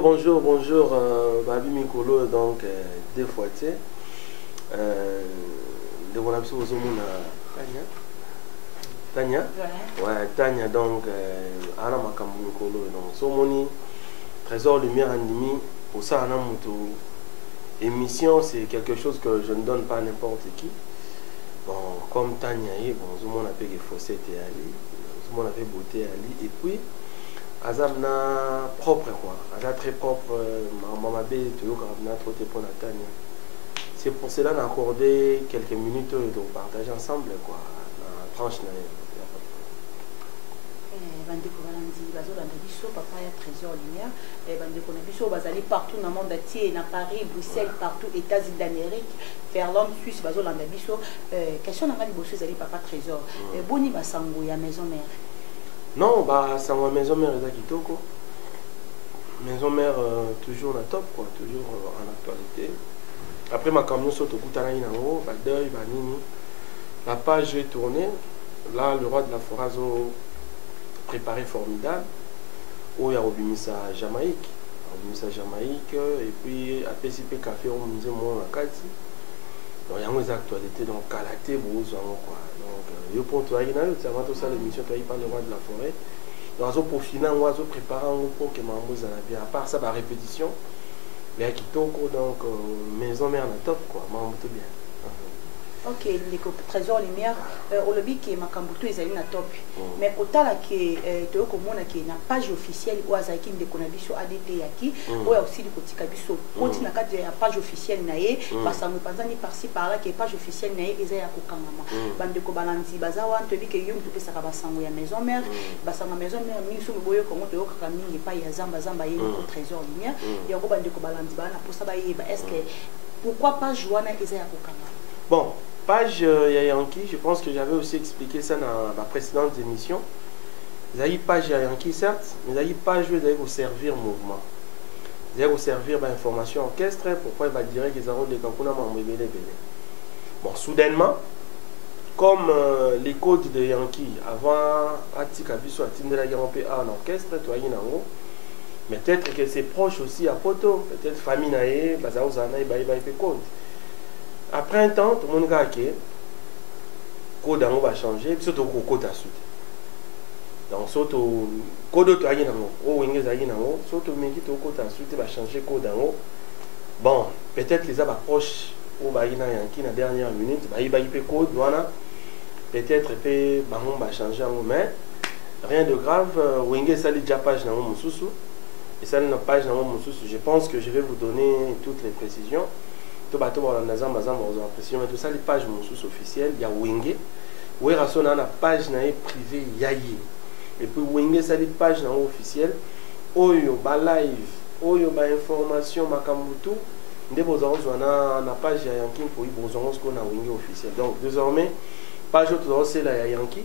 Bonjour, bonjour, Babi Mikolo, donc deux fois, tu sais. De mon absence aux hommes, Tania. Tania? Ouais, Tania, donc, Anna Makambu Mikolo, donc, Somoni, Trésor Lumière Andimi, pour ça, Anna Moutou. Émission, c'est quelque chose que je ne donne pas à n'importe qui. Bon, comme Tania, bon, tout le monde a payé Fossé et Ali, tout le monde a fait Beauté Ali, et puis, Azamna propre quoi, Azam très propre, maman bé tu as trop pour Natania. C'est pour cela qu'on a accordé quelques minutes de partager ensemble quoi, la tranche na. Bandeko balandi bazolanda biso papa ya Trésor Lumière bandeko na biso bazali partout dans le monde entier, na Paris, Bruxelles, partout États-Unis d'Amérique, Finlande, Suisse bazolanda biso question na ngali bosso ezali papa Trésor boni basango ya maison mère. Non, bah, c'est ma maison mère Kitoko. Maison mère toujours la top, quoi, toujours en actualité. Après ma camion saute au Koutana Inango, Badeuil, Banini. La page est tournée. Là, le roi de la forêt a préparé formidable. Où il y a Obimisa Jamaïque. Obimisa Jamaïque. Et puis, à PCP Café, on me disait, moi, à Kati. Donc, il y a des actualités, donc, Kalaté, Bouzouango, quoi. Donc, pour toi, il y a l'émission qui par le roi de la forêt. Donc, pour finir, on va préparer un peu que à part ça, la répétition, mais qui donc maison mère na top quoi, tout bien. Ok, les Trésor Lumière, au lobby qui est Makambuto, ils ont top. Mais au temps qui est na page officielle ou Azaki de Konabiso ADT Yaki, ou aussi du Kotika Biso, quand na page officielle nae, parce que nous pensons par-ci par-là que page officielle nae, ils ont Kokangama. Bande ko balanzi bazawa, tu dis que yum tu peux ça basango ya maison mère, basanga maison mère, mi sou boyo comme tu yoka kamingi pa ya zamba zamba yé Trésor Lumière, ya ko bande ko balanzi bana pour ça ba yeba. Est-ce que pourquoi pas Joana ils ont Kokangama? Bon. Page Yayanki, je pense que j'avais aussi expliqué ça dans la précédente émission. Vous avez page Yayanki, certes, mais vous avez page où vous allez vous servir mouvement. Vous allez vous servir d'information orchestre, pourquoi il va dire qu'ils ont des campagnes à bon, soudainement, comme les codes de Yankee, avant Atikabiso, Atindela Yampé en orchestre, mais peut-être que c'est proche aussi à Poto, peut-être famille Naé, Bazaouzana, Baïbaï Code. Après un temps, tout le monde a dit que le code va changer, surtout le code a sauté. Donc, surtout le code a sauté, surtout le code a sauté, va changer le code. Bon, peut-être les approches au Bahina Yanki la dernière minute, il va y code, peut-être que va changer, mais rien de grave. Wenge sali déjà page dans mon sous et ça une page dans mon sous. Je pense que je vais vous donner toutes les précisions. Tout ça, les pages officielles, il y a Wenge. Où est la page privée Yayi. Et puis Wenge, ça les pages officielles. Oyo, ba live, Oyo, ba information, Makambutu. Nous avons la page Yayanki pour y avoir ce Wenge officiel. Donc désormais, page autre c'est la Yayanki.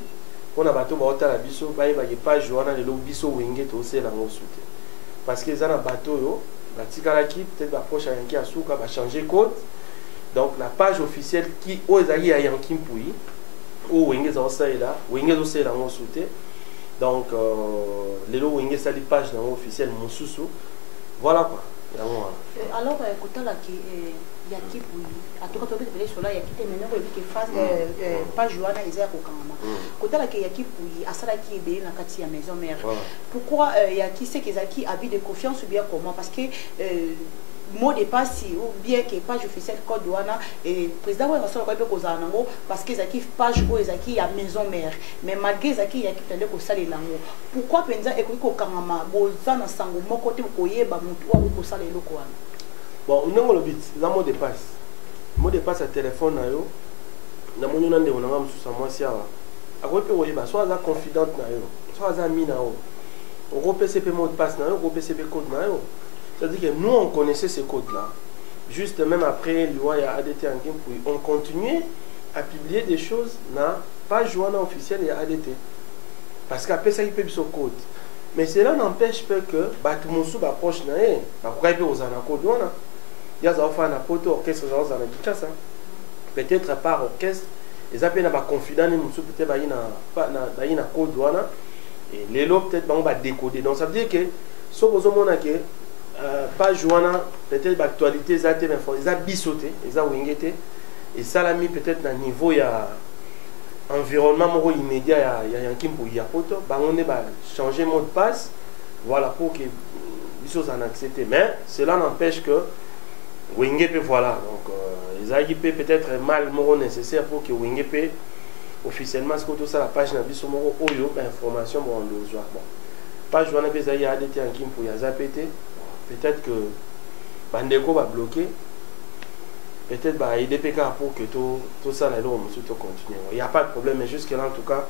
On a bateau ba la biso, ba y page Joana le biso Wenge to c'est la soute. Parce que ça na bateau yo. La Tikaraki, peut-être la prochaine Yankee à Souka va changer code. Donc la page officielle qui Ozaï à Yankee Pouyi, ou Wenge Zansai là, Wenge Zansai là, on sauté. Donc les lots Wenge Sali page officielle, mon sous-sous. Voilà quoi. Alors, quand là qui Yaki Pouyi, à tout cas, peut-être sur là, Yaki est maintenant qui fasse page Joana Isaac au Kanama. Quand là qui Yaki Pouyi, à ça qui est bien la Katia maison mère. Pourquoi Yaki sait qu'ils acquis habit de confiance ou bien comment? Parce que mot de passe ou bien que page officielle code douana et président ouais ça va pas causer nango parce que zaki page ou zaki ya maison mère mais malgré zaki ya kitende ko sala lango pourquoi penza eko ko kangama boza na sango moko te ko yeba mutu wa ko sala eloko wana bon ndongo le bit la mot de passe à téléphone na yo na monyo na ndeko nanga mususa mwasi awa akope oyeba soit za confidente na yo soit za mina o ko PCP mot de passe na yo ko PCP code na yo. C'est-à-dire que nous, on connaissait ces codes-là. Juste même après l'UA et ADT en game, on continuait à publier des choses dans la page Joana officielle et ADT. Parce qu'après ça, il peut ce code. Mais cela n'empêche pas que Batumusu va proche na e, il peut oser un code Joana. Il y a un poto orchestre peut-être par orchestre, ils appellent un confident peut-être il y a code Joana et les lots peut-être va décoder. Donc ça veut dire que ce que vous avez page wana peut-être l'actualité ça te mais ils a bisoté ils a wingete et ça l'a mis peut-être dans niveau ya environnement moko immédiat ya yankim pour ya poto bangonde ba changer mot de passe voilà pour que les choses en accepter mais cela n'empêche que wingepe voilà donc ils a peut-être mal moko nécessaire pour que wingepe officiellement ce que tout ça la page na biso moko oyo ba information bon on bon page wana peza ya adete yankim pour ya zapete peut-être que bandeko va bloquer peut-être bah IDPK pour que tout ça là tout continue. Il n'y a pas de problème mais jusque là en tout cas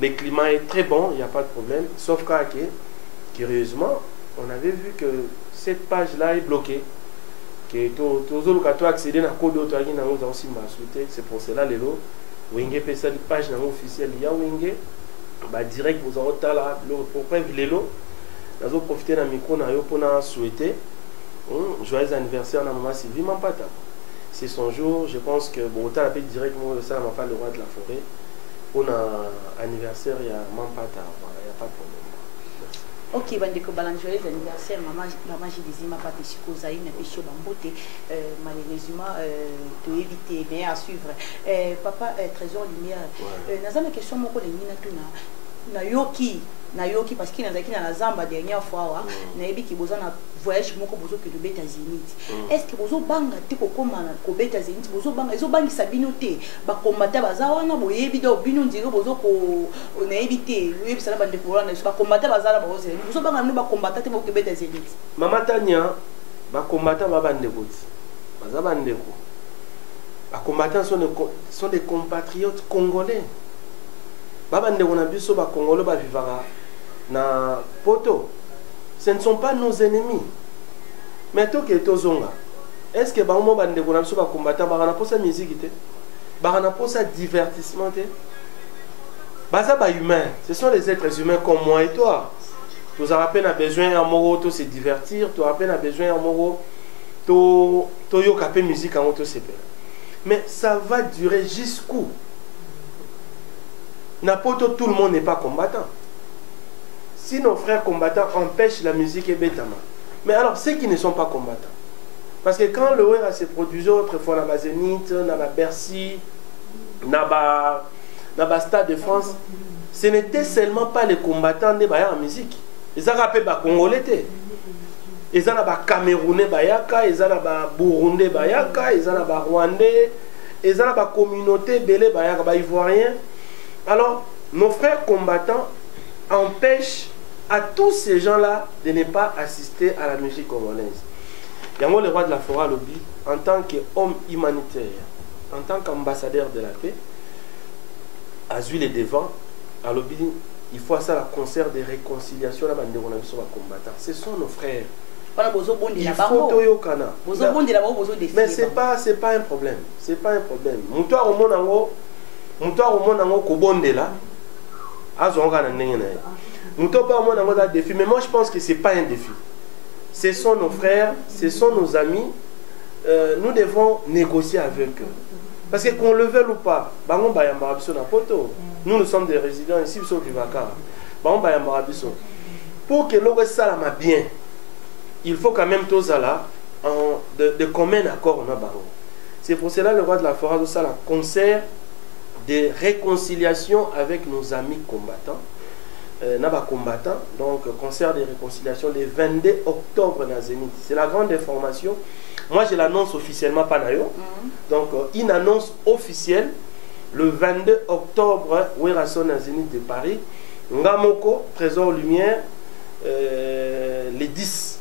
le climat est très bon, il n'y a pas de problème sauf que curieusement on avait vu que cette page là est bloquée que tous autres qui accéder à code d'autres qui n'ont aussi souhaité c'est pour cela les lots Wingé peut cette page officielle il y a Wingé bah direct vous aurez là pour preuve les lots nous allons profiter d'un micro pour nous souhaiter joyeux anniversaire à maman Sylvie Mampata. C'est son jour, je pense que bon, tu as appelé directement ça ma femme le roi de la forêt. Pour un anniversaire, il y a Mampata, voilà, il n'y a pas de problème. Merci. Ok, bandeko balan joyeux anniversaire, maman j'ai des images pas de chicozaï, mais pécho bambote, malheureusement, de éviter, mais à suivre. Papa, trésor lumière, dans la question, mon collègue na yoki. Na yoki parce qu'il y a na zamba dernière fois na yebi ki boza na voyage moko bozo ke do beta zénith est-ce que bozo banga te ko komana ko beta zénith bozo banga ezo bangi sabino te ba combattre baza wana boyebi do bino ndiro bozo ko na yebi te yebi sala bande ko wana ba combattre baza na bozo banga no ba combattre te ko beta zénith mama Tania ba combattre ba bande ko baza bande ko ba combattants sont des compatriotes congolais ba bande ko na biso ba congolais ba vivara na poto, ce ne sont pas nos ennemis. Mais toi qui es zonga, est-ce que bah on va ne pas combattre, bah on a pas sa musique, bah on a pas sa divertissement, bah ça bah humain, ce sont les êtres humains comme moi et toi. Nous avons à peine besoin d'un mot de se divertir, tu as à peine besoin d'un mot de yo capé musique en auto se mais ça va durer jusqu'où? N'importe tout le monde n'est pas combattant. Si nos frères combattants empêchent la musique et bétama. Mais alors, ceux qui ne sont pas combattants. Parce que quand le WERA s'est produit autrefois, dans la Zénith, dans la Bercy, dans la Stade de France, ce n'était seulement pas les combattants de la musique. Ils ont rappelé les Congolais. Ils ont les Camerounais, ils ont les Burundais, ils ont les Rwandais, ils ont les communautés belé, les Ivoiriens. Alors, nos frères combattants empêchent à tous ces gens-là de ne pas assister à la musique congolaise. Yango le roi de la forêt lobby, en tant qu'homme humanitaire, en tant qu'ambassadeur de la paix, a vu les devants, à lobby, il faut ça la concert de réconciliation là bande on a sur combattants. Ce sont nos frères. Il faut toyokana. Mais c'est pas un problème. C'est pas un problème. Mutoa au monde en kobonde là. Azonga na ndenge na. Défi, mais moi je pense que ce n'est pas un défi. Ce sont nos frères, ce sont nos amis. Nous devons négocier avec eux. Parce que qu'on le veuille ou pas, nous sommes des résidents ici sur Vivaka. Pour que l'on ça bien, il faut quand même tous là de commun accord. C'est pour cela le roi de la forêt ça la concert de réconciliation avec nos amis combattants. Combattant, donc concert de réconciliation le 22 octobre dans Zénith. C'est la grande information. Moi je l'annonce officiellement pas nayo. Donc une annonce officielle le 22 octobre Werason dans Zénith de Paris. Ngamoko, Trésor Lumière le 10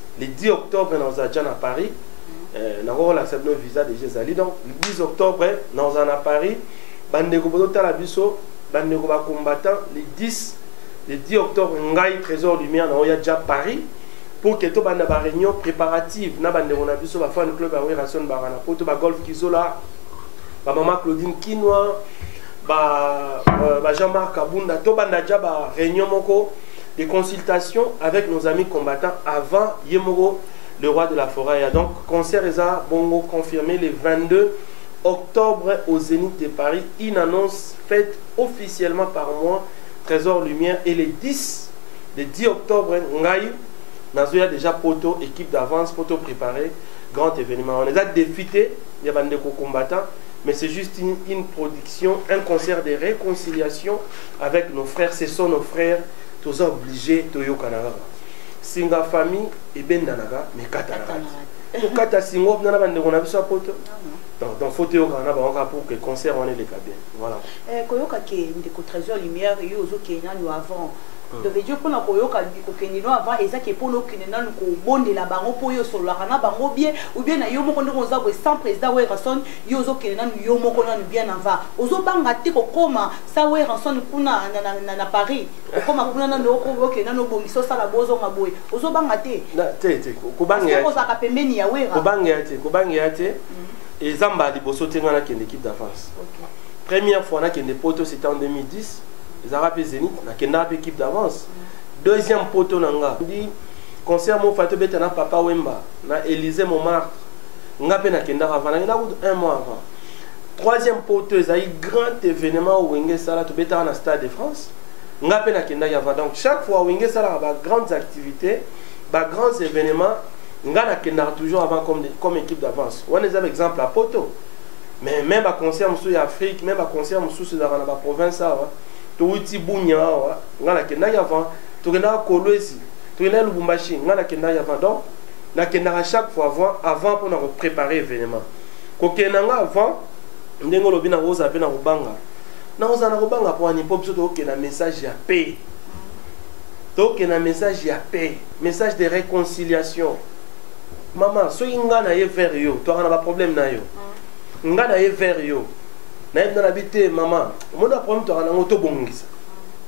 octobre dans Zadjan à Paris. Nous la visa de Jézali. Donc le 10 octobre dans à Paris. Bandeko Bodota la biso, bandeko ba combattant le 10 octobre, Ngai Trésor Lumière, on y a déjà Paris, pour que tout le monde ait une réunion préparative. Nous avons un fan club à Werason Barana, pour tout le golf Kizola, maman Claudine Kinoa, Jean-Marc Abunda, tout le monde a déjà une réunion de consultation avec nos amis combattants avant Yemoro, le roi de la forêt. Donc, concert Eza Bongo confirmé le 22 octobre au Zénith de Paris, une annonce faite officiellement par moi. Trésor Lumière et le 10 octobre Ngai Nazoya déjà poto, équipe d'avance, poto préparé, grand événement. On les a défités, il y a des combattants, mais c'est juste une production, un concert de réconciliation avec nos frères. Ce sont nos frères, tous obligés, Toyo Kanara. Singa famille, et ben nanaga, mais Katanaga. Pour Kata Singo, on a besoin de poto. Donc, faut que pour que le concert on est les cabines. Voilà. Koyoka qui est des trésors lumière, et aux autres nous avons. Donc, je pense que Koyoka qui avant, et ça qui est pour nous qui n'est pas bon de la banque pour yo sur la rana bango bien, ou bien à yomo qu'on a sans président ou rason, yozo qui n'est pas yomo qu'on a bien avant. Aux autres banques, comme ça ou rason kuna na Paris, comme kuna na no qui n'a no bon, ils sont ça la bozo maboui. Aux autres banques, et Zamba Liboso Tengana qui est l'équipe d'avance. Première fois on a des poteaux, c'était en 2010. Les Arabes Zénith, on a une équipe d'avance. Deuxième poteau, on a dit concert mon Fatou Betana Papa Wemba, na Élysée Montmartre. On a un mois avant. Troisième poteau, il y a eu grand événement où on a Sala tout bêta dans le Stade de France. On a donc chaque fois où on a Sala grandes activités, grands événements. On a toujours avant comme équipe d'avance. On a des exemples à poto. Mais même à concert en Afrique, même à concert dans la province, tu as Bounia, on a avant, tu as Kolwezi, tu as Lubumbashi, on a avant. Donc, on a chaque fois avant pour nous préparer l'événement. Quand on a avant, on a un rose à Rubanga. Nous avons pour un message de paix. Donc, un message de paix, message de réconciliation. Maman, si vous avez un verre, tu as un problème. Vous avez un verre. Vous avez habité, maman. Vous avez un problème, tu as un autobongis.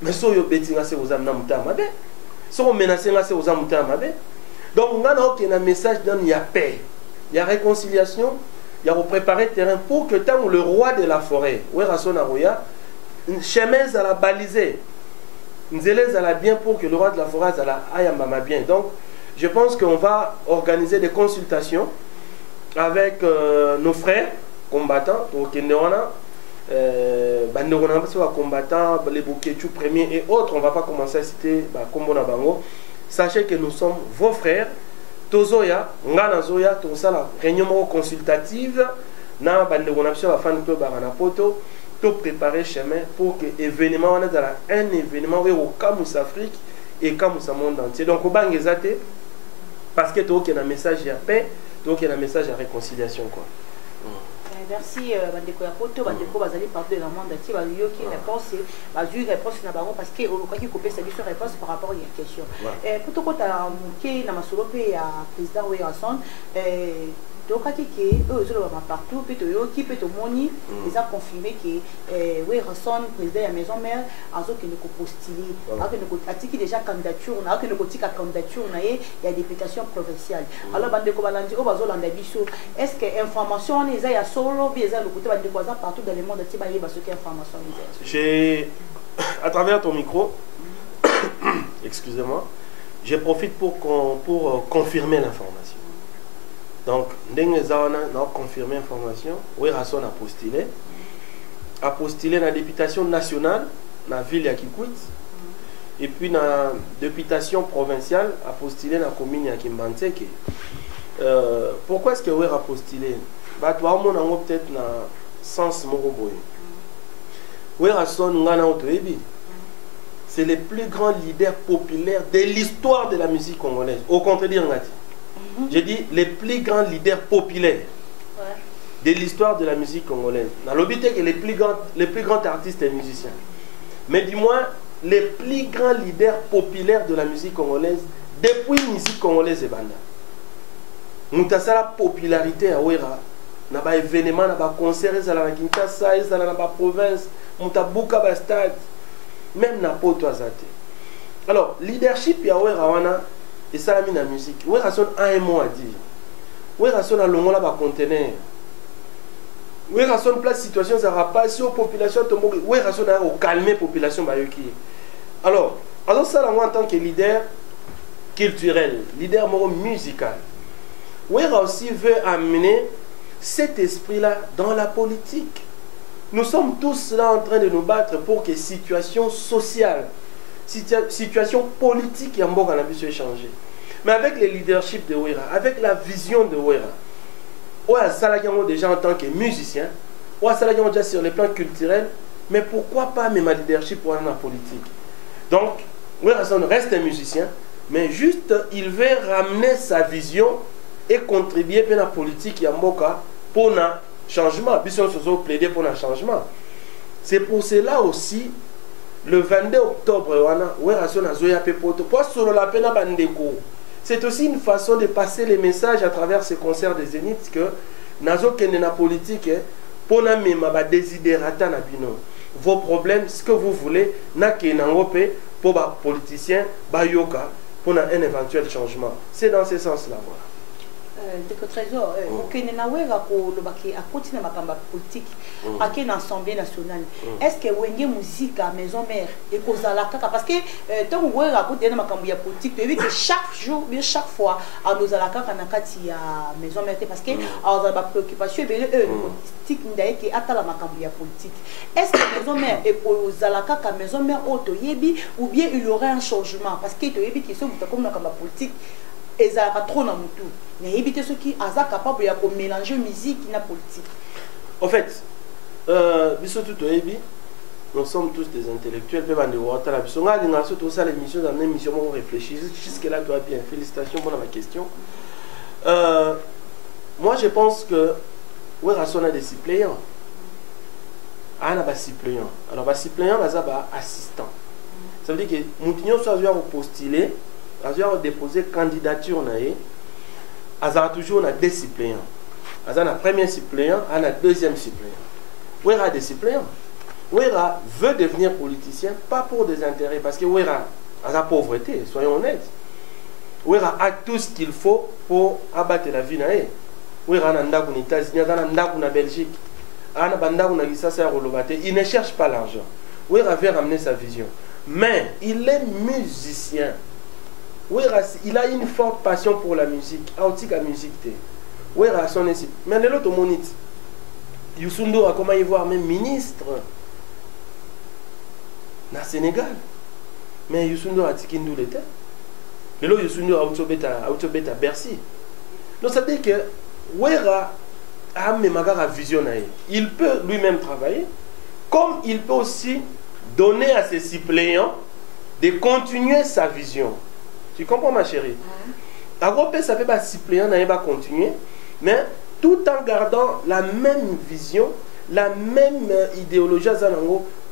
Mais si vous avez un message, vous avez un message. Si vous menacez, vous avez un message. Donc, vous avez un message il y a paix, il y a réconciliation, il y a préparer le terrain pour que tant le roi de la forêt, où est Rasson Aroya, chemin à la baliser. Nous allons bien pour que le roi de la forêt aille bien. Donc, je pense qu'on va organiser des consultations avec nos frères combattants, combattants, les Boukéchou premiers et autres. On ne va pas commencer à citer Kombo Nabango. Sachez que nous sommes vos frères. Tozoya, Ngana Zoya, tout ça, la réunion consultative, na Bandegonapsio, la fan club Baranapoto, tout préparer chemin pour que l'événement, on est un événement au Camus Afrique et Camus monde entier. Donc, au Bangezate, parce que tu as un message de paix, tu as un message de réconciliation. Quoi. Merci, Bandeko Yapoto, Bandeko Bazali partout dans le monde entier, Bazali qui réponse, Bazali réponse na bango parce que au cas qui couper sa réponse par rapport à une question. Pour tout côté, qui na masolo pe ya président Werason, donc qui eux ils ont partout, puis qui peut moni, ils ont confirmé que Werason président la maison mère, azo que nous postuler, alors que nous atiki déjà candidature, on a que nous tika candidature, on a il y a députation provinciale. Alors Bandeko Balandi au bazo landa biso, est-ce que information les a solo bien le côté Bandeko partout dans le monde entier ba ce que information les. J'ai à travers ton micro excusez-moi, je profite pour confirmer l'information. Donc, nous avons confirmé l'information. Werason a postulé dans la députation nationale, dans la ville de Kikwit. Et puis, dans la députation provinciale, a postulé dans la commune de Kimbanteke. Pourquoi est-ce que Werason a postulé? Peut-être dans le sens Moroboy. Werason, c'est le plus grand leader populaire de l'histoire de la musique congolaise. Au contraire, j'ai dit les plus grands leaders populaires de l'histoire de la musique congolaise. Dans l'obité que les plus grands artistes et musiciens. Mais dis-moi, les plus grands leaders populaires de la musique congolaise depuis la musique congolaise et banda. Nous avons la popularité à Wera. Nous avons des événements, nous avons des concerts, nous avons des Kinshasa, nous avons des provinces, nous avons des stades, même dans Poto Azate. Alors, leadership à Wera, et ça a mis la musique. Werason a un mot à dire. Werason a le mot là bas conteneur. Werason place situation ça va pas sur population tombe. Werason a au calmer population bayoki. Alors ça en tant que leader culturel, leader musical. Werason aussi veut amener cet esprit là dans la politique. Nous sommes tous là en train de nous battre pour que situation sociale, situation politique et en bon a pu changer. Mais avec le leadership de Wera, avec la vision de Wera, ouais, ça déjà en tant que musicien, ouais, ça déjà sur le plan culturel, mais pourquoi pas même un leadership pour la politique? Donc, Wera Son reste un musicien, mais juste il veut ramener sa vision et contribuer à la politique Yamboka pour un changement. Puis on se plaider pour un changement. C'est pour cela aussi, le 22 octobre, c'est aussi une façon de passer les messages à travers ce concert des Zénith que nazo kende na politique pour na mema desiderata na bino. Vos problèmes, ce que vous voulez, na kenangope pour les politiciens, yoka pour un éventuel changement. C'est dans ce sens-là. Voilà. Trésor, à continuer ma politique, à une assemblée nationale. Est-ce que vous avez musique à maison mère et cause à la caca? Parce que tant que vous avez raconté ma politique, tu as vu que chaque jour, chaque fois, à nos à la caca, à maison mère, parce que à la préoccupation, politique n'est qui attend la politique. Est-ce que maison mère et cause à la caca, maison mère auto yebi ou bien il y aurait un changement? Parce que tu as vu qu'ils sont comme la politique. Et ça va trop dans le tout. Mais éviter ceux qui sont capables de mélanger musique et politique. En fait, nous sommes tous des intellectuels. L'émission dans l'émission, on réfléchit. Jusque-là, toi bien. Félicitations pour ma question. Moi, je pense que on a des suppléants. On a des suppléants. Alors, les suppléants, on a des assistants. Ça veut dire que nous devons postuler. Avoir déposé candidature a toujours des suppléants. A un premier suppléant, a un deuxième suppléant. Wera des suppléants. Wera veut devenir politicien, pas pour des intérêts, parce que Wera a la pauvreté, soyons honnêtes. Wera a tout ce qu'il faut pour abattre la vie. Wera a un États-Unis, a un Belgique, il ne cherche pas l'argent. Wera veut ramener sa vision. Mais il est musicien. Il a une forte passion pour la musique. La musique. Mais l'autre monite. Youssou a comment y voir même ministre. Na Sénégal. Mais Youssou a dit qu'il était. Mais là, Youssou a autobeta Bercy. Donc ça veut dire que Wera a une vision. Il peut lui-même travailler. Comme il peut aussi donner à ses suppléants de continuer sa vision. Tu comprends ma chérie? Agropé, ça fait pas suppléant, n'allez pas continuer, mais tout en gardant la même vision, la même idéologie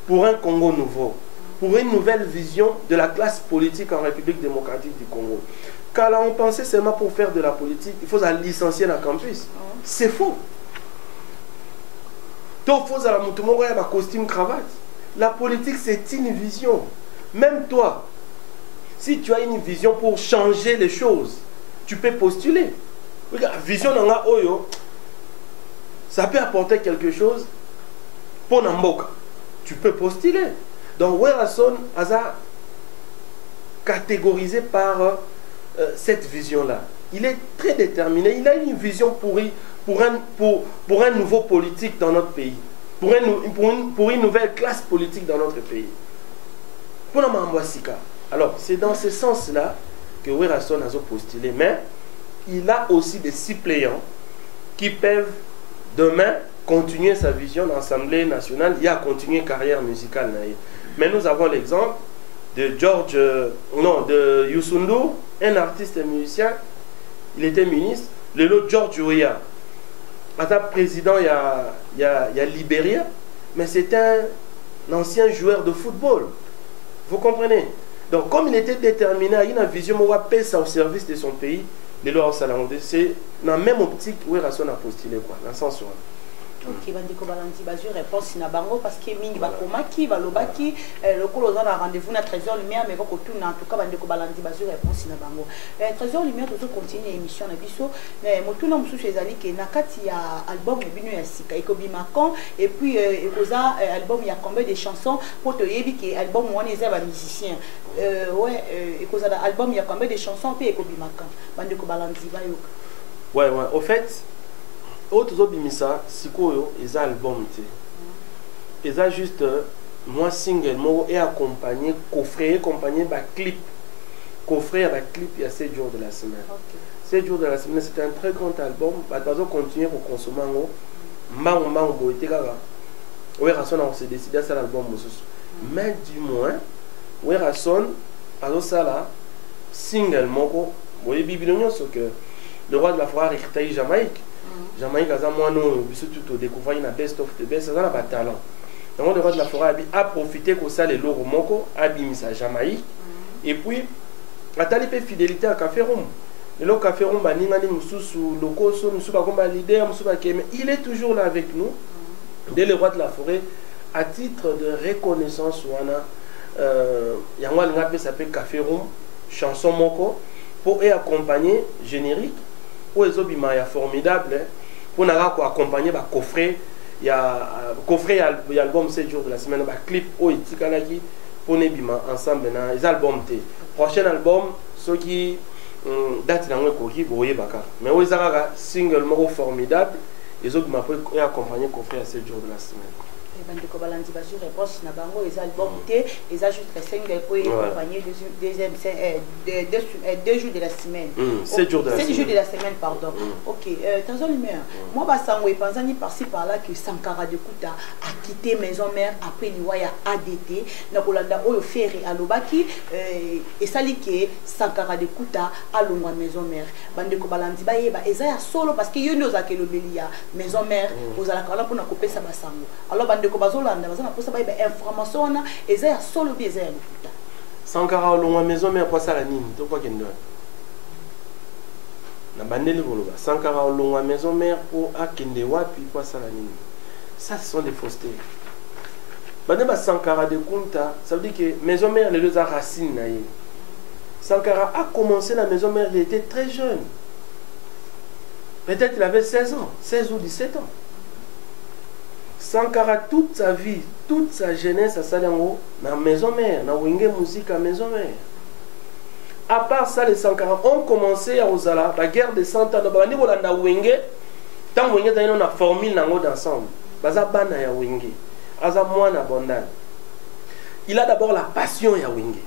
pour un Congo nouveau, pour une nouvelle vision de la classe politique en République démocratique du Congo. Car là, on pensait seulement pour faire de la politique, il faut la licencier dans le campus. C'est faux. Il faut un costume cravate. La politique, c'est une vision. Même toi, si tu as une vision pour changer les choses, tu peux postuler. Regarde, vision dans la Oyo, ça peut apporter quelque chose pour Namboka. Tu peux postuler. Donc, Wera Son a catégorisé par cette vision-là. Il est très déterminé. Il a une vision pour un nouveau politique dans notre pays. Pour une nouvelle classe politique dans notre pays. Pour la Mambouassika. Alors, c'est dans ce sens-là que Wera Son a postulé. Mais il a aussi des suppléants qui peuvent demain continuer sa vision dans l'Assemblée nationale et à continuer carrière musicale. Mais nous avons l'exemple de de Youssou Ndour, un artiste et musicien. Il était ministre. Le George Weah, président, il y a Libéria, mais c'est un ancien joueur de football. Vous comprenez? Donc, comme il était déterminé à une vision, il va payer ça au service de son pays, c'est dans la même optique où Wera Son a postulé, dans le sens où. Ok, bandeko balandi bazu réponse na bango parce que mingi bakomaki balobaki lokolo za na rendez-vous na Trésor Lumière mais ko tuna en tout cas bandeko balandi bazu réponse na bango. Trésor Lumière to continuer émission na biso mais motuna mususu ezali ke na kati ya album bino ya sika ekobima quand et puis ekoza album ya combien de chansons pour te yebi ke album wana eza ba musicien ekoza album ya combien de chansons puis ekobima quand bandeko balandi bayoka. Ouais, au fait autres obimisa sikoyo eza album te eza juste moi single mo et accompagné coffret accompagné ba clip coffret à la clip, il y a 7 jours de la semaine. 7 jours de la semaine, c'est un très grand album. Bah, tu vas continuer pour consommer. Mango, boité, gaga. Oui, Rasson, on s'est décidé à ça l'album. Mais du moins, oui, Rasson, alors ça là, single, moko. Vous voyez, Bibilonion, c'est que le roi de la forêt a récité Jamaïque. Jamaïque, à moi, non, tout découvert une best of the best, ça n'a pas de talent. Donc, le roi de la forêt a profité que ça, les loro moko, a mis à Jamaïque. Et puis, a talipé fidélité à Café Room. Le Café Room, il est toujours là avec nous. Dès le roi de la forêt, à titre de reconnaissance, il y a un s'appelle Café Room, chanson moko, pour accompagner générique, pour les obimaya formidable, pour accompagner le coffret. Il y a coffret, il y a l'album 7 jours de la semaine, il clip, pour les ensemble, les albums. Prochain album, ceux qui date dans le coquille, mais ils ont un single formidable, ils ont accompagné le coffret à 7 jours de la semaine. Bandeko balandi bazu réponse na bango les albums té les a juste single pour accompagner deux jours de la semaine 7 jours de la semaine 7 jours de la semaine pardon ok Tanzo Lumière moi basango epanzani par-ci par-là que Sankara de Kuta a quitté maison mère après Liwaya ADT na kolanda oyo ferry alobaki et sali que Sankara de Kuta a longwa maison mère bandeko balandi bayeba eza ya solo parce que yo ndoza ke lobelia maison mère ozala kala pona kopesa basango alors bandeko bazolanda bazana posa ba information na eza ya solo bi eza ya lokuta Sankara longwa maison mère kwa sala nini to kwa kendo na bandeli koloba Sankara longwa maison mère pour akende wapi kwa sala nini ça ce sont des faussetés bandeba Sankara de Kunta ça veut dire que maison mère les deux racines na ye Sankara a commencé la maison mère il était très jeune peut-être il avait 16 ans 16 ou 17 ans Sankara toute sa vie, toute sa jeunesse à Salango, dans la maison mère, dans la musique à la maison mère. À part ça, les Sankara ont commencé à Ozala, la guerre des 100 ans, dans Wenge, tant Wenge on a formé d'ensemble. Baza bana ya Wenge, aza moine abondant. Il a d'abord la passion ya Wenge.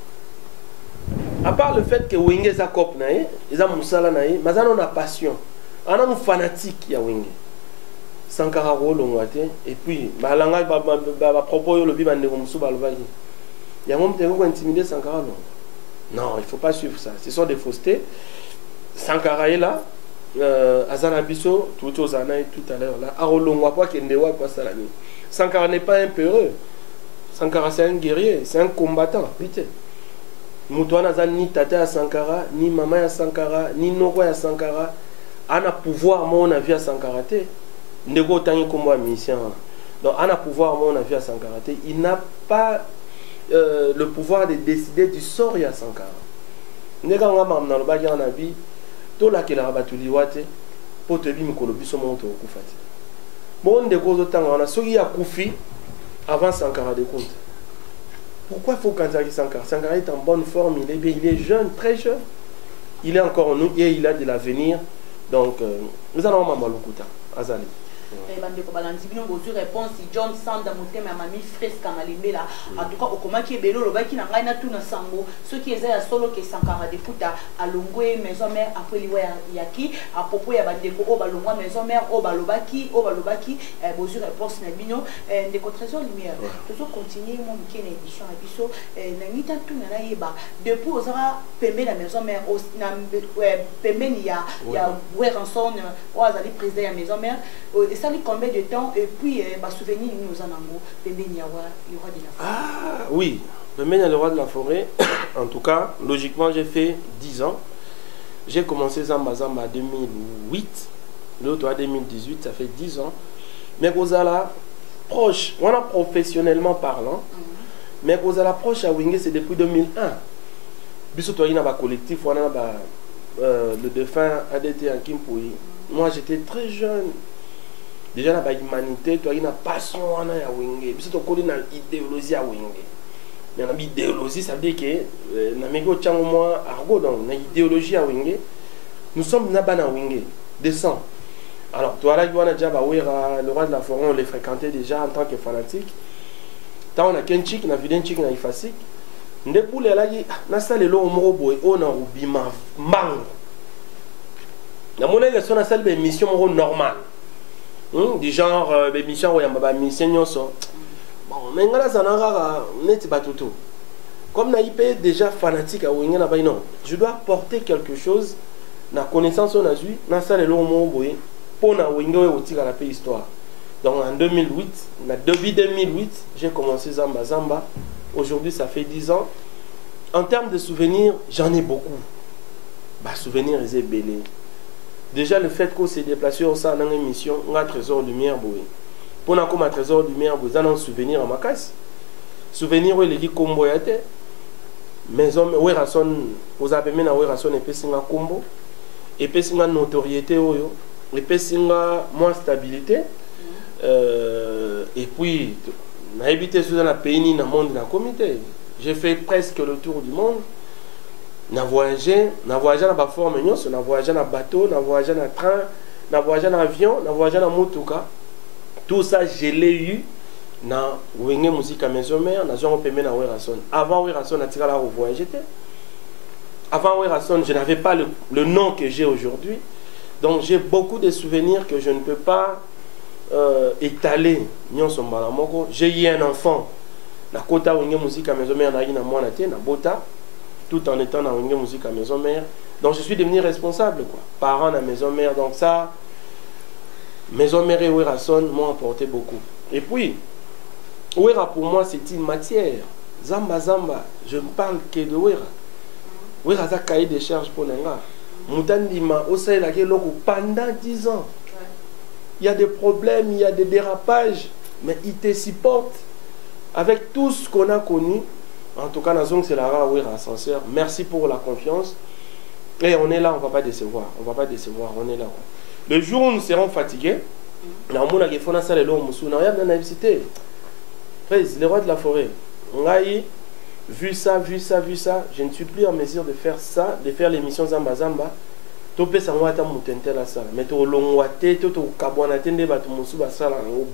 À part le fait que Wenge est cop nae, ils ont musala nae, mais on a passion. On a un fanatique ya Wenge. Sankara Rolongwate et puis malanga ba propos le bibande comme sous balvagi. Il y a même temps intimider Sankara non, il faut pas suivre ça. Ce sont des faussetés. Sankara est là Azana Bisso tout aux années tout à l'heure là Rolongwa pas kendewa quoi ça la nuit. Sankara n'est pas un peureux. Sankara c'est un guerrier, c'est un combattant, vite. Mutuana za ni tata à Sankara, ni maman à Sankara, ni noko à Sankara. On a pouvoir mon avis à Sankara. Nego tangi kombo mission. Donc on a pouvoir mon avis à Sankara. Il n'a pas le pouvoir de décider du sort ya Sankara. Nega nga mamna lo bagi na bi to la ke la batuli wate po te bi mikolo biso monto okufati. Bon ndeko zo tanga na soki ya kufi avant Sankara de compte. Pourquoi faut kanzaki Sankara? Sankara est en bonne forme, il est bien, il est jeune, très jeune. Il est encore en nous et il a de l'avenir. Donc nous allons mamalukuta azali. bandeko balandi bino bozwi réponse John Sanda motema ya mami fresque malembela en tout cas okomaki ebele olobaki na ngai natuna sango soki eza ya solo ke Sankara de Kuta alongwe maison mère après liwa yaki à propos ya bandeko o balongwa maison mère o balobaki bozwi réponse na bino ndeko Trésor Lumière tozo continuer mon week-end édition ya biso na ngita tuna na yeba depuis ozara pembe la maison mère na pembeni ya Weranson o azali président ya maison mère et ça combien de temps et puis ma souvenir nous en avons le roi de la forêt. Ah oui, le roi de la forêt. En tout cas, logiquement, j'ai fait 10 ans. J'ai commencé Zamba Zamba en 2008. L'autre en 2018, ça fait 10 ans. Mais Gozala, proche, on a professionnellement parlant, mais Gozala proche à Wingé, c'est depuis 2001. Bissot, il y a un collectif, on a le défunt ADT en Kimpoui. Moi, j'étais très jeune. Déjà, la humanité, tu as une passion à Wingé. Puis, tu as une idéologie à Wingé. Mais une idéologie, ça veut dire que une idéologie à Wingé. Nous sommes à Wingé, descend. Alors, toi, là, le roi de la forêt, on les fréquentait déjà en tant que fanatique. Tant on a qu'un chic, on a vu un chic, on a Ifasik. ndepule alaki nasala eloko moko boye oyo na kobima mbango namoni leso nasali baémission moko normal du genre bémission oyamba bamisien nyonso bon mais nga nazana kaka neti bato to comme nayi mpe déjà fanatique awenge na bai non je dois porter quelque chose na connaissance oyo nazwi nasala eloko moko boye mpo na wenge oyo otikala mpe histoire. Donc en 2008, depuis 2008, j'ai commencé Zamba Zamba. Aujourd'hui, ça fait 10 ans. En termes de souvenirs, j'en ai beaucoup. Bah, souvenirs, ils sont belés. Déjà, le fait qu'on s'est déplacé au sein d'une émission, on a un trésor de lumière. Pour nous, comme un trésor de lumière, vous avez un souvenir à ma casse. Souvenir, où il est combo. Mais on a vous avez mis un et puis c'est un combo. Et puis c'est une notoriété. Et puis c'est une stabilité. Et puis, on a habité dans un pays, dans le monde, dans le comité. J'ai fait presque le tour du monde. On a voyagé dans la forme, on a voyagé dans bateau, on a voyagé dans train, on a voyagé dans avion, on a voyagé dans motoka. Tout ça, je l'ai eu dans la musique à maison mère, dans la paiement dans Werason. Avant Werason, on a tiré la voyager. Avant Werason, je n'avais pas le nom que j'ai aujourd'hui. Donc, j'ai beaucoup de souvenirs que je ne peux pas étalé j'ai eu un enfant na kota wenge musique à maison mère na mwana te na bota tout en étant dans wenge musique à maison mère, donc je suis devenu responsable quoi, parent à maison mère. Donc ça, maison mère et Werason m'ont apporté beaucoup. Et puis Wera pour moi c'est une matière. Zamba Zamba, je ne parle que de Wera. Wera a cahier des charges pour Nenga Moutandima Osaïla pendant 10 ans. Il y a des problèmes, il y a des dérapages, mais il te supporte avec tout ce qu'on a connu. En tout cas, c'est la rare sincère. Merci pour la confiance. Et on est là, on ne va pas décevoir. On ne va pas décevoir, on est là. Le jour où nous serons fatigués, le roi de la forêt, on a vu ça, je ne suis plus en mesure de faire ça, de faire l'émission Zamba Zamba. Mais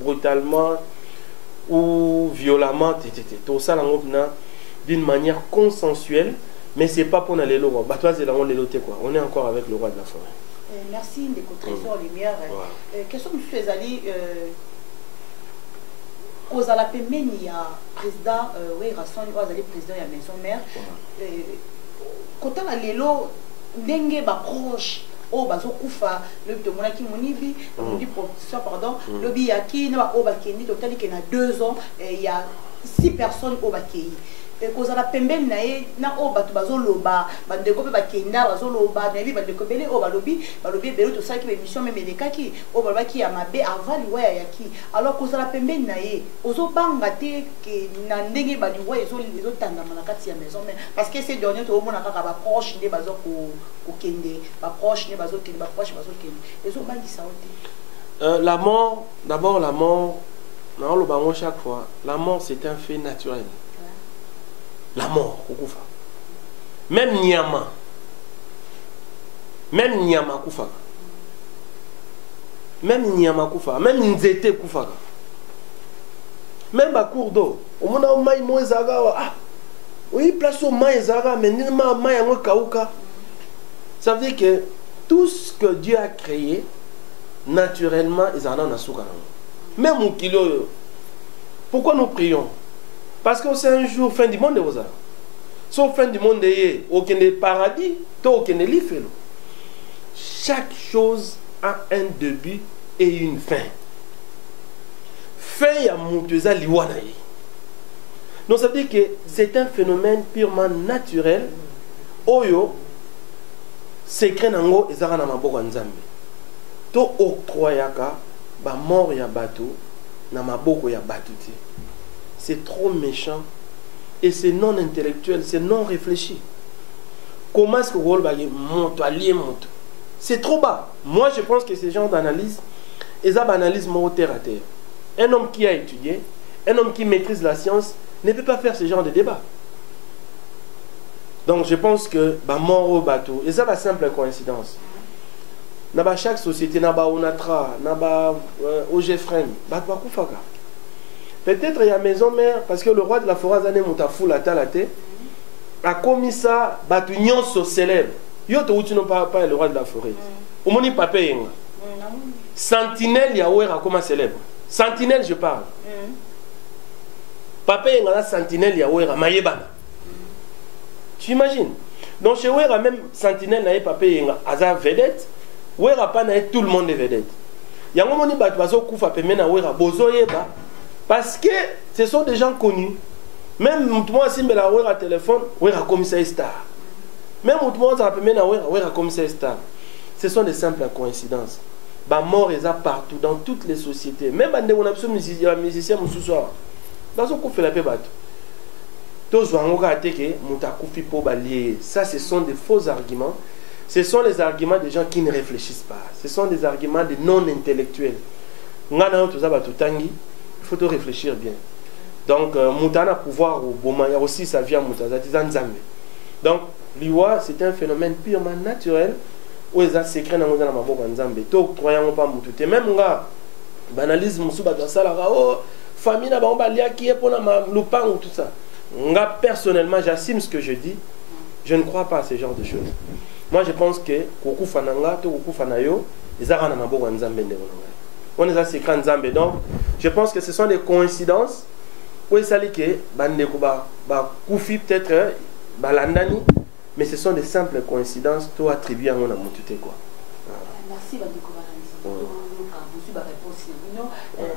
brutalement ou violemment d'une manière consensuelle, mais c'est pas pour aller loin. On est encore avec le roi de la forêt. Merci de Trésor Lumière. Question que je fais aux la pemeni il y a président Werason, président de la maison mère. Quand on a l'élo ndenge ba proche o bazo kufa le monaki monibi on dit professeur pardon le biaki na o bakendi totali que na 2 ans il y a 6 personnes au bakei et cause la pembeni na e na o batu bazo loba bandeko pe bakenda bazo loba na bi bandeko bele o balobi belo to ça qui émission même lekaki o balaki ya mabe avant liwa ya yaki alors cause la pembeni na e ozo banga te que na ndenge ba liwa ezo tanda manakati ya maison mais parce que ces derniers to mona kaka ba proche ne bazo ko kende ba proche ne bazo kende ba proche bazo kende ezo bangi ça ote. La mort, d'abord la mort, non le bango chaque fois, la mort c'est un fait naturel. La mort, même Nyama Kufa, même Nzete Kufa, même à cours d'eau, au moment où Maï Moïzaga, ah, oui, place au Maïzaga, mais Nima Maï Kauka. Ça veut dire que tout ce que Dieu a créé, naturellement, ils en ont un soukara. Même au kilo, pourquoi nous prions? Parce que c'est un jour fin du monde de Rosa. Sauf fin du monde de aucun paradis, aucun l'ifelo. Chaque chose a un début et une fin. Fin ya mouteza liwanaye. Donc ça veut dire que c'est un phénomène purement naturel. Oyo secret nango ezara na maboko nzambe. To octroyaka ba mort ya bato na maboko ya bato te. C'est trop méchant et c'est non intellectuel, c'est non réfléchi. Comment est-ce que vous allez monter? C'est trop bas. Moi, je pense que ce genre d'analyse, ils ont une analyse terre à terre. Un homme qui a étudié, un homme qui maîtrise la science, ne peut pas faire ce genre de débat. Donc, je pense que mort au bateau, et ça va simple coïncidence. Dans chaque société, dans Onatra, dans OGFREM, peut-être il y a maison mère, parce que le roi de la forêt a monté la talate, a commis ça, batu nyonso célèbre. Yo to uti non pas le roi de la forêt. Omoni papa yenga. Sentinelle ya wera comment célèbre. Sentinelle je parle. Papa yenga la sentinelle ya wera mayebana. Tu imagines? Donc chez wera même sentinelle na papa yenga aza vedette. Wera pas na tout le monde est vedette. Yango moni batu bazo kufa pe mena wera bozo yeba parce que ce sont des gens connus. Même moi si me la wera téléphone, wera commissaire star. Même moi ça peut mena wera commissaire star. Ce sont des simples coïncidences. Ba mort est partout dans toutes les sociétés. Même quand on a besoin de musiciens mususoir. Bazo kufa la pe batu. Tous wangoka ateke mutakufi po balier. Ça ce sont des faux arguments. Ce sont les arguments des gens qui ne réfléchissent pas. Ce sont des arguments des non-intellectuels. Il faut te réfléchir bien. Donc, Moutana pouvoir au Boma, il y a aussi ça vient Moutana. Donc, l'Iwa, c'est un phénomène purement naturel où ils ont secret dans le Maboko Nzambe. Donc, croyons pas Moutouté. Même là, banalisme, famille n'a pas lié qui est pour la lupin ou tout ça. Personnellement, j'assume ce que je dis. Je ne crois pas à ce genre de choses. Moi, je pense que Koku Fananga, Koku Fanayo, ils ont un Nzambe. On les a secret Nzambe. Donc, je pense que ce sont des coïncidences. Oui, ça dit que Koufi peut-être Balandani, mais ce sont des simples coïncidences. Tout attribué à mon amoutouté quoi. Merci Bandeko Balandisi.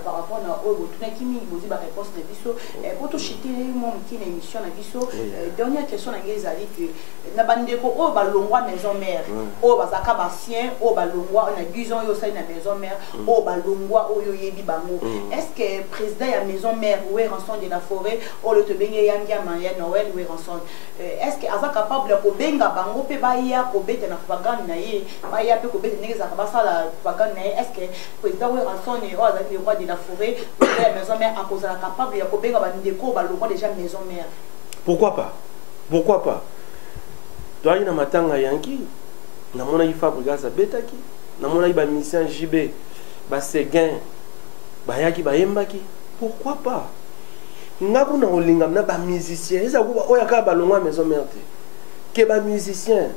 Par rapport à la réponse de Bisso, pour tout chiter mon petit émission de Bisso, dernière question à Gézali que Nabandeko au Balongwa maison mère, au Bazaka Bassien, au Balongwa, on a 10 ans, au sein de la maison mère, au Balongwa, au Yoyebi Bango. Est-ce que le président de la maison mère, ou est rançon de la forêt, ou le Tebenge Yanga Maya Noël, ou est rançon? Est-ce que Aza capable de Benga Bango, Pebaya, Kobet, na Fagan Naye, Maya Pekobet, Neza Kabasa, la Fagan Naye, est-ce que le président ou est rançon et le roi de la forêt, la maison mère, à cause de la capable de Kobenga Bandeko, le roi déjà maison mère? Pourquoi pas? Pourquoi pas? Toi, il y a un matin à Yankee, il y a un Fabrigas à Betaki, il y a un musicien JB, Séguin, Bayaki, Bayembaki. Pourquoi pas? Il y a un musicien, il y a un maison mère. Il y a un musicien,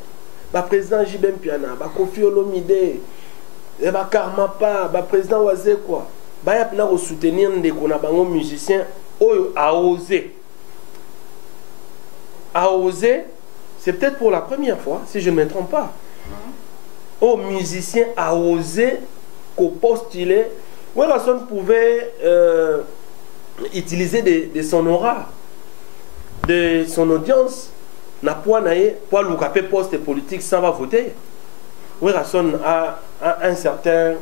le président JB Mpiana, le Kofi Olomide, le Karmapa, le président Oazé quoi. Il y a un soutenir des musiciens à oser. À oser. C'est peut-être pour la première fois, si je ne me trompe pas. Aux musiciens à oser postuler. Où la personne pouvait utiliser de son aura, de son audience, n'a pas pour le poste politique sans va voter. Où la personne a un certain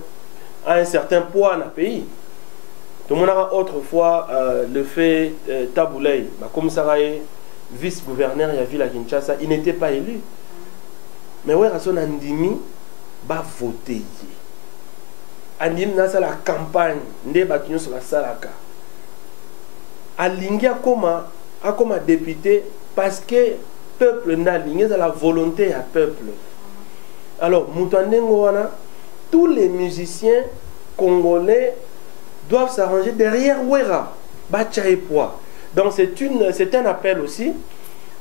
poids dans le pays. Tout le monde a autrefois le fait Taboulay, comme ça vice-gouverneur de la ville à Kinshasa, il n'était pas élu. Mais ouais, son Andimi va voter. Andimi dans la campagne, ne battu sur la salaka. Aligné comme député parce que le peuple n'a aligné dans la volonté à peuple. Alors, Moutandengouana, tous les musiciens congolais doivent s'arranger derrière Ouera, Bacha et Poa. Donc c'est un appel aussi.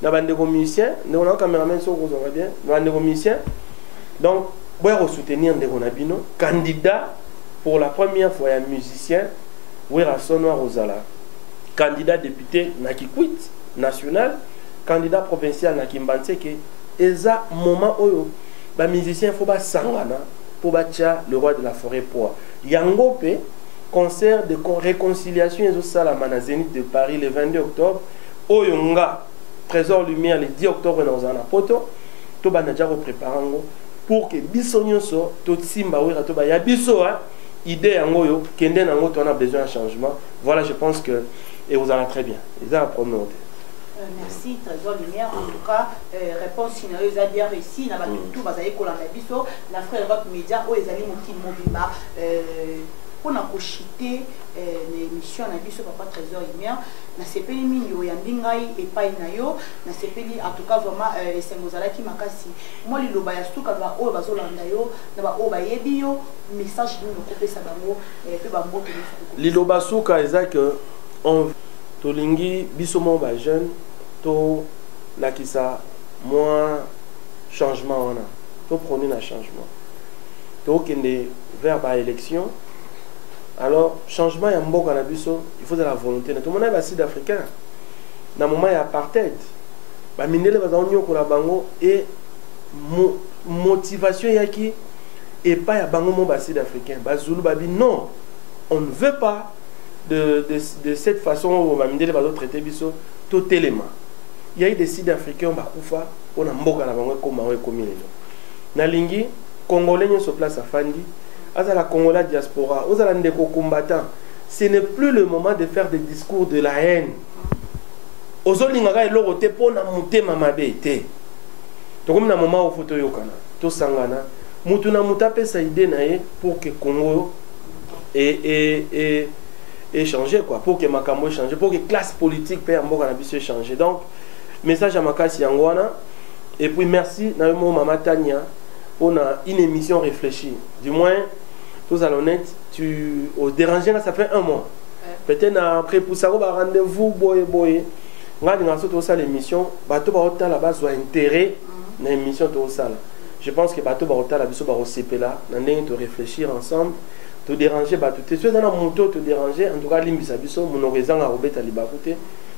Nous avons des musiciens, nous avons un caméraman, nous avons des musiciens. Donc, nous allons soutenir des candidats pour la première fois, un musicien, Ouera Sonoa Rosala. Candidat député Nakikwit national, candidat provincial Nakimbanseke. Et ça, moment où les musiciens faut pas sangana pour battre le roi de la forêt Poa. Yangope. Concert de réconciliation et ça la Zénith de Paris le 22 octobre. Oyonga, Trésor Lumière le 10 octobre dans un apoto. Toba n'a déjà préparé pour que Bissonio so, Totsimba Wira Toba ya Bisso, idée en goyo, Kenden en goyo, on a besoin d'un changement. Voilà, je pense que, et vous allez très bien. Ils ont à prendre. Merci, Trésor Lumière. En tout cas, réponse scénario, a bien réussi. N'a pas tout, vous avez collé à Bisso, la frère Rock Média, où ils allaient monter le mobile. On a cochité l'émission na biso papa Trésor Lumière na sepeli mingi ya mbingai epai na yo na sepeli en tout cas vraiment esengozala ki makasi moi liloba ya stuka ba o bazolanda yo na ba o ba yebi yo message ni ko pesa bango pe ba mboto liloba suka eza que on tolingi biso mo ba jeune to là qui ça moins changement on a tout prôner un changement donc il est vers la élection alors changement il y a un il faut de la volonté tout le monde est sud-africain dans le moment il y a apartheid ba minele ba zanyo ko la bango et motivation yaki et pas ya bango mon sud-africain ba zulu ba bi non on ne veut pas de cette façon ba minele ba traiter biso tout élément il y a eu des sud-africains ba kufa on a mboka na bango comme ba komi lelo na lingi congolais sur place à Fandi à la congolais diaspora aux ala ndeko combattants ce n'est plus le moment de faire des discours de la haine ozolingaka eloko te pona motema mabe te tokomi na moment où photo yokana to sangana mutu na mutu apesa idée na ye pour que Congo et changer quoi pour que makambo changer pour que classe politique pe mboka na biso changer donc message à makasi yangwana et puis merci na mo mama Tania on a une émission réfléchie du moins tous allons net tu au déranger là ça fait un mois peut-être après pour ça on va rendez-vous boy ngani l'émission bato ba otala bazwa intérêt na émission to sala je pense que bato ba otala biso ba osepela na ndenge to réfléchir ensemble to déranger bato te soit dans la moto te déranger en tout cas limbisa biso monokezanga robeta libakute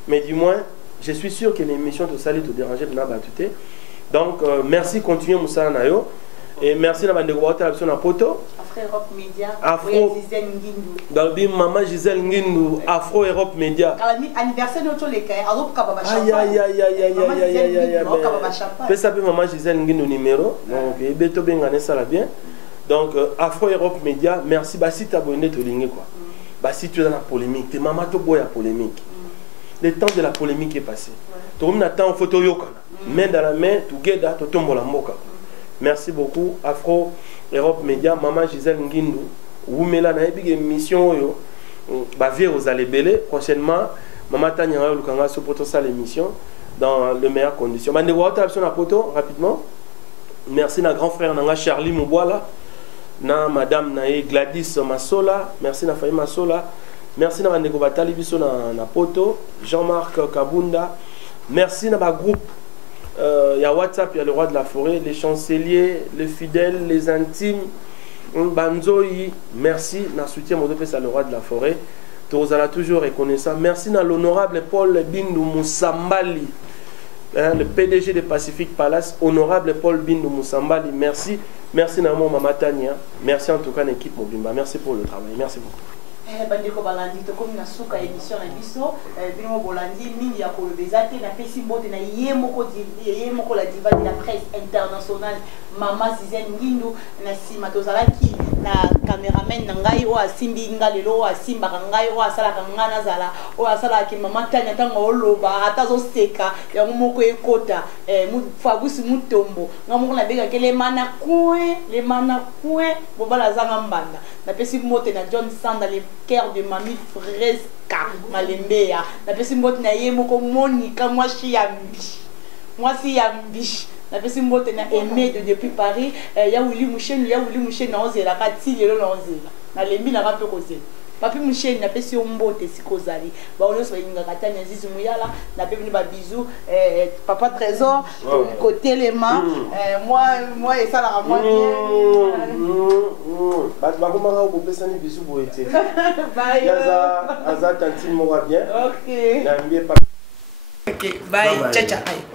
mais du moins je suis sûr que l'émission to sali to déranger na bato te donc merci continuer musala na yo et merci na bande ko otala biso na poto Afro Europe Media Afro Gisèle Ngindu Dalbi maman Gisèle Ngindu Afro Europe Media anniversaire notre les cas alors ka baba champagne aïe pesa pe maman Gisèle Ngindu numéro donc et beto bengane ça la bien donc Afro Europe Media merci ba si t'abonner to lingue quoi ba si tu es dans la polémique t'es maman to boya polémique le temps de la polémique est passé to on attend photo yokana main dans la main together to tombola mboka merci beaucoup Afro Europe Media maman Gisèle Ngindu wumela na ebige émission yo ba vie aux alébélé prochainement maman Tania yo lukanga so poto ça l'émission dans les meilleures conditions bande ko otala sur la poto rapidement merci na grand frère nanga Charlie Mubwala na madame na Gladys Masola merci na Faye Masola merci na bande ko batali biso na poto Jean-Marc Kabunda merci na ba groupe il y a WhatsApp, il y a le roi de la forêt, les chanceliers, les fidèles, les intimes, Banzoï, merci, na soutien mon fait ça le roi de la forêt. Tozala toujours reconnaissant. Merci na l'honorable Paul Bindu Moussambali, le PDG de Pacific Palace, honorable Paul Bindu Moussambali, merci. Merci na mon Mama Tania, merci en tout cas l'équipe Mobimba, merci pour le travail, merci beaucoup. bandeko balandi tokomi na suka émission na biso bino bolandi mingi ya kolobeza te na pesi mbote na ye moko la diva de la presse internationale Mama Gisèle Ngindu na sima tozalaki na cameraman na ngai o asimbi ngalelo o asimbaka ngai o asalaka ngana zala o asalaki Mama Tania ntango oloba ata zoseka yango moko ekota Fabrice Mutombo ngamoko na beka kele mana coin bobala zanga mbanda na pesi mbote na John Sanda le cœur de mamie Fresca Malembea na pesi mbote na ye moko Monica mwasi yambi na pesi mbote na Aimé depuis Paris ya Willy Moucheni na ozela kati lelo na ozela na lembi na rape kozela papi Moucheni na pesi mbote sikozali ba onos ba inga katanya zizi muyala na pepe ba bisou papa trésor côté les mains moi et ça la moi ba komanga ko pesa ni bisou boete bye aza tantine mo bien OK na mbie pa OK bye ciao ciao.